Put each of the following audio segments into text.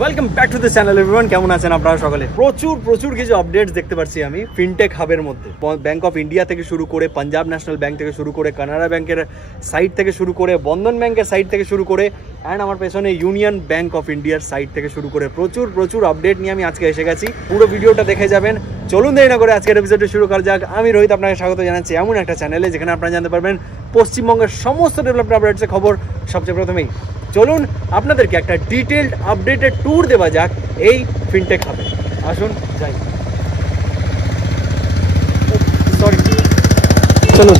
Welcome back to the channel everyone. কেমন আছেন আপনারা সকলে? প্রচুর কিছু আপডেটস দেখতে পাচ্ছি আমি ফিনটেক হাবের মধ্যে। ব্যাংক অফ ইন্ডিয়া থেকে শুরু করে, পাঞ্জাব ন্যাশনাল ব্যাংক থেকে শুরু করে, কানাড়া ব্যাংকের সাইট থেকে শুরু করে, বন্ধন ব্যাংকের সাইট থেকে শুরু করে, অ্যান্ড আমার পেছনে ইউনিয়ন ব্যাংক অফ ইন্ডিয়ার সাইট থেকে শুরু করে প্রচুর আপডেট নিয়ে আমি আজকে এসে গেছি। পুরো ভিডিওটা দেখে যাবেন। চলুন দেরি না করে আজকের এপিসোডে শুরু করা যাক। আমি রোহিত আপনাকে স্বাগত জানাচ্ছি এমন একটা চ্যানেলে যেখানে আপনারা জানতে পারবেন পশ্চিমবঙ্গের সমস্ত ডেভেলপমেন্ট আপডেটসের খবর সবচেয়ে প্রথমেই। চলুন আপনাদেরকে একটা ডিটেলড আপডেটেড ট্যুর দেওয়া যাক এই ফিনটেক হাবে। আসুন যাই। সরি, চলুন।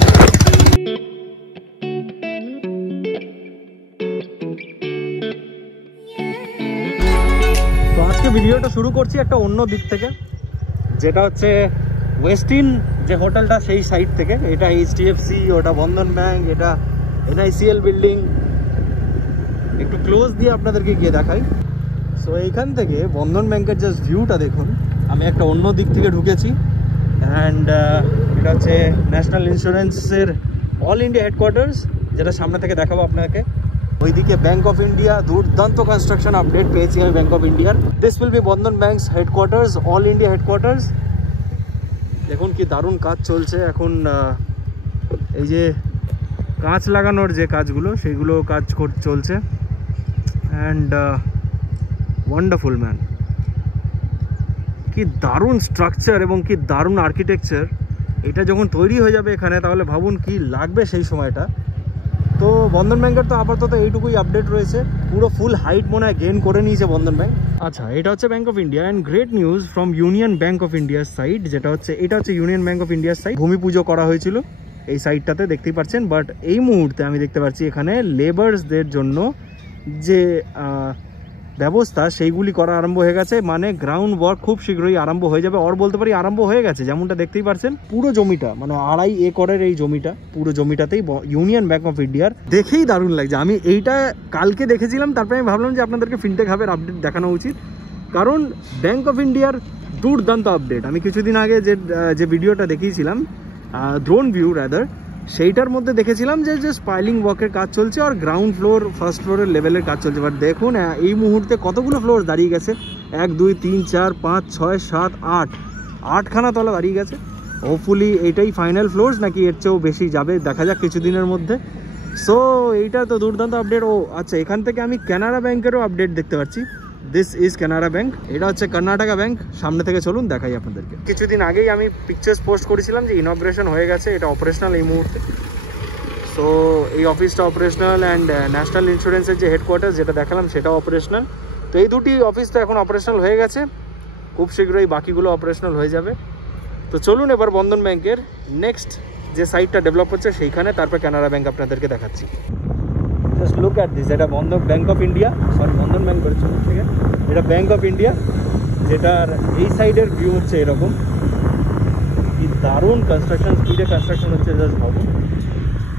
তো আজকে ভিডিওটা শুরু করছি একটা অন্য দিক থেকে, যেটা হচ্ছে ওয়েস্টিন যে হোটেলটা সেই সাইড থেকে। এটা এইচডিএফসি, ওটা বন্ধন ব্যাংক, এটা এনআইসিএল বিল্ডিং। একটু ক্লোজ দিয়ে আপনাদেরকে গিয়ে দেখাই। সো এইখান থেকে বন্ধন ব্যাংকের জাস্ট ভিউটা দেখুন। আমি একটা অন্য দিক থেকে ঢুকেছি, অ্যান্ড এটা হচ্ছে ন্যাশনাল ইন্স্যুরেন্সের অল ইন্ডিয়া হেডকোয়ার্টার্স, যেটা সামনে থেকে দেখাবো আপনাকে। ওইদিকে ব্যাংক অফ ইন্ডিয়া, দুর্দান্ত কনস্ট্রাকশন আপডেট পেয়েছি আমি ব্যাংক অফ ইন্ডিয়ার। This will be Bandhan banks headquarters, all India headquarters. দেখুন কি দারুণ কাজ চলছে এখন। এই যে কাঁচ লাগানোর যে কাজগুলো, সেইগুলো কাজ চলছে। অ্যান্ড ওয়ান্ডারফুল ম্যান, কি দারুণ স্ট্রাকচার এবং কি দারুণ আর্কিটেকচার। এটা যখন তৈরি হয়ে যাবে এখানে, তাহলে ভাবুন কি লাগবে সেই সময়টা। তো বন্ধন ব্যাংকের তো আপাতত এইটুকুই আপডেট রয়েছে। পুরো ফুল হাইট মনে হয় গেইন করে নিয়েছে বন্ধন ব্যাংক। আচ্ছা, এটা হচ্ছে bank of India, and great news from union bank of ইন্ডিয়ার সাইড, যেটা হচ্ছে এটা হচ্ছে ইউনিয়ন ব্যাংক অফ ইন্ডিয়ার সাইড। ভূমি পুজো করা হয়েছিল এই সাইডটাতে, দেখতেই পাচ্ছেন। বাট এই মুহূর্তে আমি দেখতে পাচ্ছি এখানে লেবার্সদের জন্য যে ব্যবস্থা, সেইগুলি করা আরম্ভ হয়ে গেছে। মানে গ্রাউন্ড ওয়ার্ক খুব শীঘ্রই আরম্ভ হয়ে যাবে, আর বলতে পারি আরম্ভ হয়ে গেছে। যেমনটা দেখতেই পাচ্ছেন পুরো জমিটা, মানে 2.5 একরের এই জমিটা, পুরো জমিটাতেই ইউনিয়ন ব্যাংক অফ ইন্ডিয়ার। দেখেই দারুণ লাগছে। আমি এইটা কালকে দেখেছিলাম, তারপরে আমি ভাবলাম যে আপনাদেরকে ফিনটেক হাবের আপডেট দেখানো উচিত, কারণ ব্যাংক অফ ইন্ডিয়ার দুর্দান্ত আপডেট। আমি কিছুদিন আগে যে ভিডিওটা দেখিয়েছিলাম, ড্রোন ভিউ রাদার, সেইটার মধ্যে দেখেছিলাম যে জাস্ট পাইলিং ওয়ার্কের কাজ চলছে আর গ্রাউন্ড ফ্লোর, ফার্স্ট ফ্লোরের লেভেলের কাজ চলছে। বাট দেখুন এই মুহূর্তে কতগুলো ফ্লোর দাঁড়িয়ে গেছে। 1 2 3 4 5 6 7 8 8খানা তলা দাঁড়িয়ে গেছে। হোপফুলি এটাই ফাইনাল ফ্লোরস, নাকি এর চেয়েও বেশি যাবে দেখা যাক কিছুদিনের মধ্যে। সো এইটা তো দুর্দান্ত আপডেট। ও আচ্ছা, এখান থেকে আমি কানাড়া ব্যাংকেরও আপডেট দেখতে পাচ্ছি। দিস ইজ কানাড়া ব্যাংক, এটা হচ্ছে কর্ণাটকা ব্যাংক। সামনে থেকে চলুন দেখাই আপনাদেরকে। কিছুদিন আগেই আমি পিকচার্স পোস্ট করেছিলাম যে ইনগ্রেশন হয়ে গেছে, এটা অপারেশনাল এই মুহূর্তে। সো এই অফিসটা অপারেশনাল, অ্যান্ড ন্যাশনাল ইন্স্যুরেন্সের যে হেডকোয়ার্টার যেটা দেখালাম সেটাও অপারেশনাল। তো এই দুটি অফিস তো এখন অপারেশনাল হয়ে গেছে, খুব শীঘ্রই বাকিগুলো অপারেশনাল হয়ে যাবে। তো চলুন এবার বন্ধন ব্যাংকের নেক্সট যে সাইটটা ডেভেলপ হচ্ছে সেইখানে, তারপর কানাড়া ব্যাংক আপনাদেরকে দেখাচ্ছি। Just look at this. এটা bank of India, Bandhan bank করেছে থেকে, এটা ব্যাংক অফ ইন্ডিয়া, যেটার এই সাইডের ভিউ হচ্ছে এরকম। কি দারুণ কনস্ট্রাকশন, স্পিডে কনস্ট্রাকশন হচ্ছে, জাস্ট ভাবুন।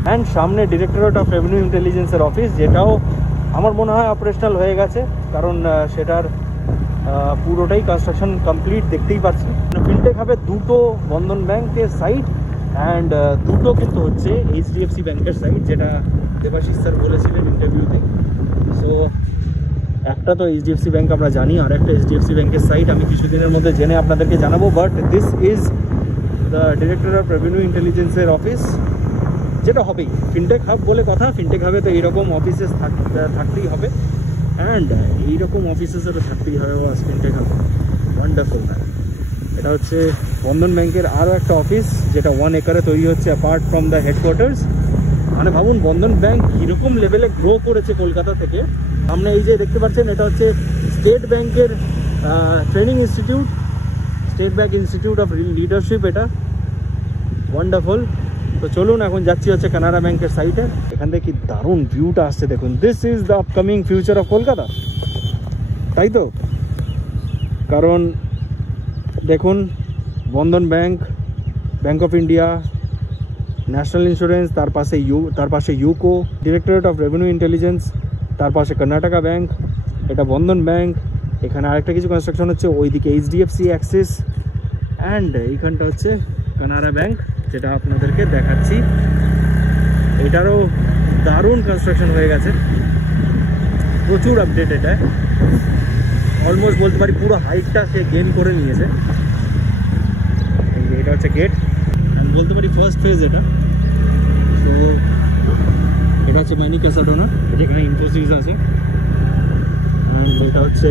অ্যান্ড সামনে ডিরেক্টরেট অফ রেভিনিউ ইন্টেলিজেন্সের অফিস, যেটাও আমার মনে হয় অপারেশনাল হয়ে গেছে, কারণ সেটার পুরোটাই কনস্ট্রাকশন কমপ্লিট, দেখতেই পাচ্ছি। ফিনটেক হাবে দুটো বন্ধন ব্যাংকের সাইট, অ্যান্ড দুটো কিন্তু হচ্ছে এইচডিএফসি ব্যাংকের সাইট, যেটা দেবাশিস স্যার বলেছিলেন ইন্টারভিউতে। সো একটা তো এইচডিএফসি ব্যাংক আমরা জানি, আর একটা এইচডিএফসি ব্যাংকের সাইট আমি কিছুদিনের মধ্যে জেনে আপনাদেরকে জানাবো। But this is the director of revenue ইন্টেলিজেন্সের অফিস, যেটা হবেই ফিনটেক হাব বলে কথা। ফিনটেক হাবে তো এইরকম অফিসেস থাকতেই হবে, অ্যান্ড এইরকম অফিসেসেরও থাকতেই হবে ফিনটেক হাব। Wonderful man. এটা হচ্ছে বন্ধন ব্যাংকের আরও একটা অফিস, যেটা 1 একরে তৈরি হচ্ছে অ্যাপার্ট ফ্রম দ্য হেডকোয়ার্টার্স। মানে ভাবুন বন্ধন ব্যাংক কীরকম লেভেলে গ্রো করেছে কলকাতা থেকে। সামনে এই যে দেখতে পাচ্ছেন, এটা হচ্ছে স্টেট ব্যাংকের training institute, state bank institute of leadership. এটা ওয়ান্ডারফুল। তো চলুন এখন যাচ্ছি হচ্ছে কানাড়া ব্যাংকের সাইটে। এখান থেকে কি দারুণ ভিউটা আসছে দেখুন। This is the upcoming future of Kolkata, তাই তো? কারণ দেখুন Bandhan bank, bank of India, national insurance, তার পাশে UCO, directorate of revenue intelligence, তার পাশে কর্ণাটকা ব্যাংক, এটা বন্ধন ব্যাংক। এখানে আরেকটা কিছু কনস্ট্রাকশন হচ্ছে, ওইদিকে এইচডিএফসি অ্যাক্সিস, অ্যান্ড এইখানটা হচ্ছে কানাড়া ব্যাংক, যেটা আপনাদেরকে দেখাচ্ছি। এটারও দারুণ কনস্ট্রাকশন হয়ে গেছে, প্রচুর আপডেট এটা। অলমোস্ট বলতে পারি পুরো হাইটটা সে গেইন করে নিয়েছে। এটা হচ্ছে গেট, বলতে পারি ফার্স্ট ফেজ এটা। তো এটা হচ্ছে মাইনি ক্যাসাডোনা, যেখানে ইনফোসিস আছে। অ্যান্ড এটা হচ্ছে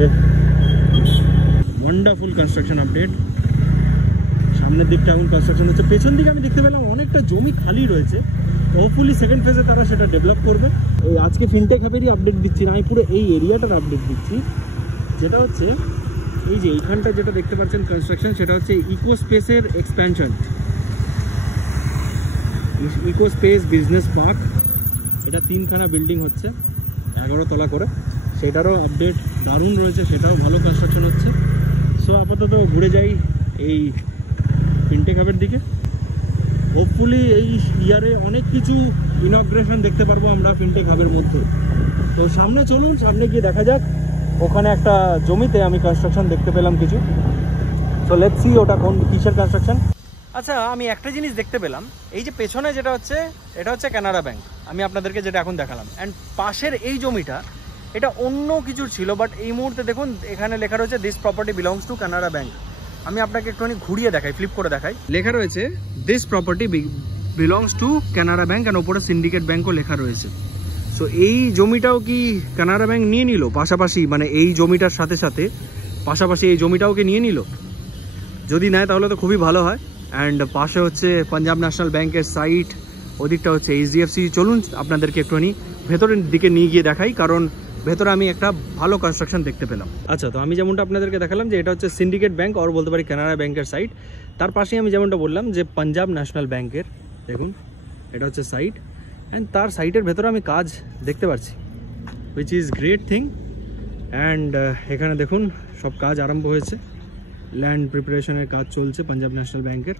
ওয়ান্ডারফুল কনস্ট্রাকশন আপডেট। সামনের দিকটা এখন কনস্ট্রাকশন হচ্ছে, পেছন দিকে আমি দেখতে পেলাম অনেকটা জমি খালি রয়েছে। হোপফুলি সেকেন্ড ফেজে তারা সেটা ডেভেলপ করবে। ওই আজকে ফিনটেক হাবেরই আপডেট দিচ্ছি না, আমি পুরো এই এরিয়াটার আপডেট দিচ্ছি। যেটা হচ্ছে এই যে এইখানটা যেটা দেখতে পাচ্ছেন কনস্ট্রাকশন, সেটা হচ্ছে ইকো স্পেসের expansion, eco space business park. এটা 3খানা বিল্ডিং হচ্ছে 11 তলা করে, সেটারও আপডেট দারুণ রয়েছে, সেটাও ভালো কনস্ট্রাকশন হচ্ছে। সো আপাতত ঘুরে যাই এই ফিনটেক হাবের দিকে। হোপফুলি এই ইয়ারে অনেক কিছু ইনগ্রেশন দেখতে পারবো আমরা ফিনটেক হাবের মধ্যে। তো সামনে চলুন, সামনে গিয়ে দেখা যাক। ওখানে একটা জমিতে আমি কনস্ট্রাকশন দেখতে পেলাম কিছু। সো লেটস সি ওটা কোন কিসের কনস্ট্রাকশন। আচ্ছা, আমি একটা জিনিস দেখতে পেলাম, এই যে পেছনে যেটা হচ্ছে এটা হচ্ছে কানাড়া ব্যাংক, আমি আপনাদেরকে যেটা এখন দেখালাম। অ্যান্ড পাশের এই জমিটা এটা অন্য কিছুর ছিল, বাট এই মুহূর্তে দেখুন এখানে লেখা রয়েছে this property belongs to Canara bank. আমি আপনাকে একটুখানি ঘুরিয়ে দেখাই, ফ্লিপ করে দেখাই। লেখা রয়েছে this property belongs to Canara bank, and ওপরে সিন্ডিকেট ব্যাংকও লেখা রয়েছে। সো এই জমিটাও কি কানাড়া ব্যাংক নিয়ে নিল পাশাপাশি, মানে এই জমিটার সাথে সাথে পাশাপাশি এই জমিটাও কি নিয়ে নিল? যদি নেয় তাহলে তো খুবই ভালো হয়। অ্যান্ড পাশে হচ্ছে পাঞ্জাব ন্যাশনাল ব্যাংকের সাইট, ওদিকটা হচ্ছে এইচডিএফসি। চলুন আপনাদেরকে একটুখানি ভেতরের দিকে নিয়ে গিয়ে দেখাই, কারণ ভেতরে আমি একটা ভালো কনস্ট্রাকশন দেখতে পেলাম। আচ্ছা, তো আমি যেমনটা আপনাদেরকে দেখালাম যে এটা হচ্ছে সিন্ডিকেট ব্যাংক, আর বলতে পারি কানাড়া ব্যাংকের সাইট। তার পাশেই আমি যেমনটা বললাম যে পাঞ্জাব ন্যাশনাল ব্যাংকের, দেখুন এটা হচ্ছে সাইট। অ্যান্ড তার সাইটের ভেতরে আমি কাজ দেখতে পাচ্ছি, which is great thing. And এখানে দেখুন সব কাজ আরম্ভ হয়েছে, ল্যান্ড প্রিপারেশনের কাজ চলছে পাঞ্জাব ন্যাশনাল ব্যাংকের।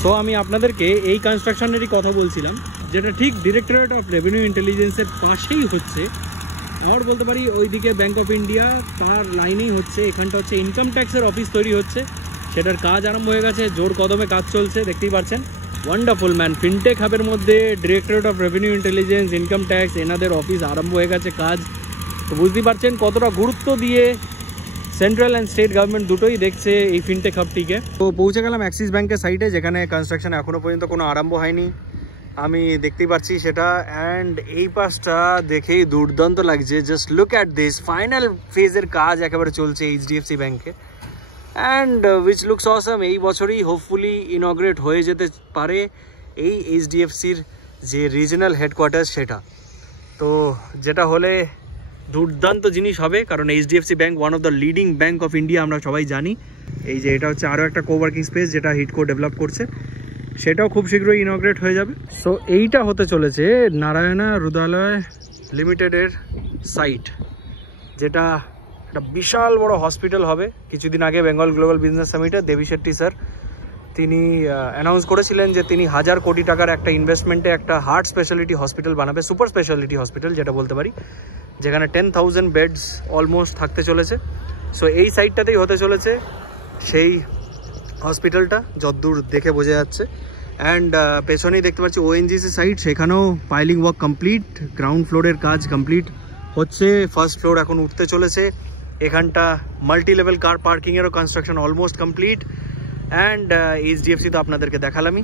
সো আমি আপনাদেরকে এই কনস্ট্রাকশনেরই কথা বলছিলাম, যেটা ঠিক ডিরেক্টরেট অফ রেভিনিউ ইন্টেলিজেন্সের পাশেই হচ্ছে। আমার বলতে পারি ওইদিকে ব্যাংক অফ ইন্ডিয়া, তার লাইনেই হচ্ছে। এখানটা হচ্ছে ইনকাম ট্যাক্সের অফিস তৈরি হচ্ছে, সেটার কাজ আরম্ভ হয়ে গেছে, জোর কদমে কাজ চলছে, দেখতেই পাচ্ছেন। ওয়ান্ডারফুল ম্যান, ফিনটেক হাবের মধ্যে directorate of revenue intelligence, income tax, এনাদের অফিস আরম্ভ হয়ে গেছে কাজ। তো বুঝতেই পারছেন কতটা গুরুত্ব দিয়ে সেন্ট্রাল অ্যান্ড স্টেট গভর্নমেন্ট দুটোই দেখছে এই ফিনটেক হাবটিকে। তো পৌঁছে গেলাম অ্যাক্সিস ব্যাংকের সাইটে, যেখানে কনস্ট্রাকশন এখনও পর্যন্ত কোনো আরম্ভ হয়নি, আমি দেখতেই পাচ্ছি সেটা। অ্যান্ড এই পাশটা দেখেই দুর্দান্ত লাগছে, just look at this, final ফেজের কাজ একেবারে চলছে এইচডিএফসি ব্যাংকে। And which looks awesome. এই বছরই হোপফুলি ইনগ্রেট হয়ে যেতে পারে এই এইচডিএফসির যে রিজনাল হেডকোয়ার্টার সেটা। তো যেটা হলে দুর্দান্ত জিনিস হবে, কারণ HDFC bank one of the leading bank of India, আমরা সবাই জানি। এই যে এটা হচ্ছে আরও একটা কোওয়ার্কিং স্পেস যেটা হিডকো ডেভেলপ করছে, সেটাও খুব শীঘ্রই ইনগ্রেট হয়ে যাবে। সো এইটা হতে চলেছে নারায়ণা হৃদয়ালয় লিমিটেডের সাইট, যেটা একটা বিশাল বড় হসপিটাল হবে। কিছুদিন আগে বেঙ্গল গ্লোবাল বিজনেস সামিটে দেবী শেট্টি স্যার তিনি অ্যানাউন্স করেছিলেন যে তিনি 1000 কোটি টাকার একটা ইনভেস্টমেন্টে একটা হার্ট স্পেশালিটি হসপিটাল বানাবে, সুপার স্পেশালিটি হসপিটাল যেটা বলতে পারি, যেখানে 10,000 বেডস অলমোস্ট থাকতে চলেছে। সো এই সাইটটাতেই হতে চলেছে সেই হসপিটালটা, যতদূর দেখে বোঝা যাচ্ছে। অ্যান্ড পেছনেই দেখতে পাচ্ছি ওএনজিসি সাইট, সেখানেও পাইলিং ওয়ার্ক কমপ্লিট, গ্রাউন্ড ফ্লোরের কাজ কমপ্লিট হচ্ছে, ফার্স্ট ফ্লোর এখন উঠতে চলেছে। এখানটা মাল্টি লেভেল কার পার্কিংয়েরও construction almost complete. And HDFC তো আপনাদেরকে দেখালামই।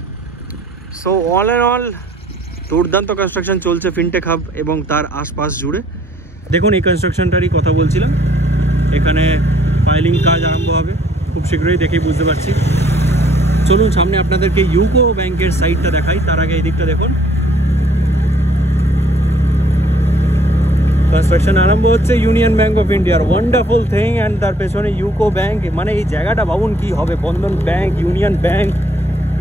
সো অল অ্যান্ড অল দুর্দান্ত কনস্ট্রাকশন চলছে ফিনটেক হাব এবং তার আশপাশ জুড়ে। দেখুন এই কনস্ট্রাকশনটারই কথা বলছিলাম, এখানে পাইলিং কাজ আরম্ভ হবে খুব শীঘ্রই, দেখেই বুঝতে পারছি। চলুন সামনে আপনাদেরকে ইউকো ব্যাংকের সাইটটা দেখাই, তার আগে এই দিকটা দেখুন কনস্ট্রাকশন আরম্ভ হচ্ছে ইউনিয়ন ব্যাংক অফ ইন্ডিয়ার, ওয়ান্ডারফুল থিং। অ্যান্ড তার পেছনে ইউকো ব্যাংক, মানে এই জায়গাটা ভাবুন কি হবে, Bandhan bank, union bank,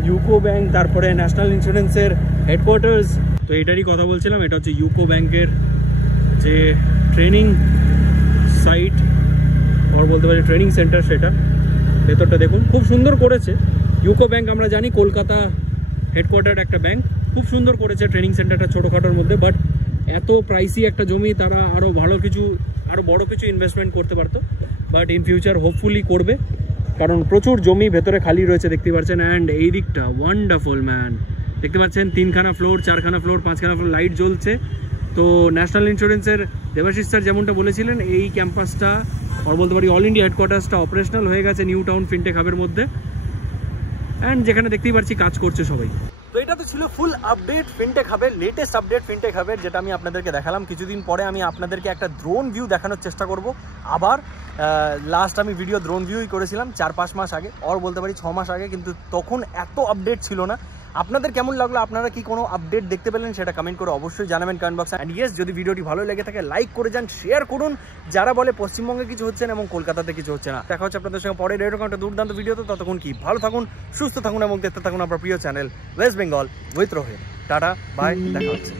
UCO bank, তারপরে ন্যাশনাল ইন্স্যুরেন্সের হেডকোয়ার্টার্স। তো এটারই কথা বলছিলাম, এটা হচ্ছে ইউকো ব্যাংকের যে ট্রেনিং সাইট, আর বলতে পারি ট্রেনিং সেন্টার, সেটা ভেতরটা দেখুন খুব সুন্দর করেছে। ইউকো ব্যাংক আমরা জানি কলকাতা হেডকোয়ার্টার একটা ব্যাংক, খুব সুন্দর করেছে ট্রেনিং সেন্টারটা ছোটোখাটোর মধ্যে। বাট এত প্রাইসি একটা জমি, তারা আরও বড় কিছু ইনভেস্টমেন্ট করতে পারতো, বাট ইন ফিউচার হোপফুলি করবে, কারণ প্রচুর জমি ভেতরে খালি রয়েছে দেখতে পাচ্ছেন। অ্যান্ড এই দিকটা ওয়ান্ডারফুল ম্যান, দেখতে পাচ্ছেন 3খানা ফ্লোর, 4খানা ফ্লোর, 5খানা ফ্লোর, লাইট জ্বলছে। তো ন্যাশনাল ইন্স্যুরেন্সের দেবাশিস স্যার যেমনটা বলেছিলেন, এই ক্যাম্পাসটা বলতে পারি অল ইন্ডিয়া হেডকোয়ার্টার্সটা অপারেশনাল হয়ে গেছে নিউ টাউন ফিনটেক হাবের মধ্যে, অ্যান্ড যেখানে দেখতেই পাচ্ছি কাজ করছে সবাই। তো এটা তো ছিল ফুল আপডেট ফিনটেক হাবের, লেটেস্ট আপডেট ফিনটেক হাবের, যেটা আমি আপনাদেরকে দেখালাম। কিছুদিন পরে আমি আপনাদেরকে একটা ড্রোন ভিউ দেখানোর চেষ্টা করব আবার। লাস্ট আমি ভিডিও ড্রোন ভিউই করেছিলাম 4-5 মাস আগে, বলতে পারি 6 মাস আগে, কিন্তু তখন এত আপডেট ছিল না। আপনাদের কেমন লাগলো, আপনারা কি কোনো আপডেট দেখতে পেলেন, সেটা কমেন্ট করে অবশ্যই জানাবেন কমেন্ট বক্সে। অ্যান্ড ইয়েস, যদি ভিডিওটি ভালো লেগে থাকে লাইক করে যান, শেয়ার করুন যারা বলে পশ্চিমবঙ্গে কিছু হচ্ছে না এবং কলকাতাতে কিছু হচ্ছে না। দেখা হচ্ছে আপনাদের সঙ্গে পরের এরকম একটা দুর্দান্ত ভিডিওতে। ততক্ষণ কি ভালো থাকুন, সুস্থ থাকুন এবং দেখতে থাকুন আপনার প্রিয় channel West Bengal with Rohit. Tata, bye, দেখা হচ্ছে।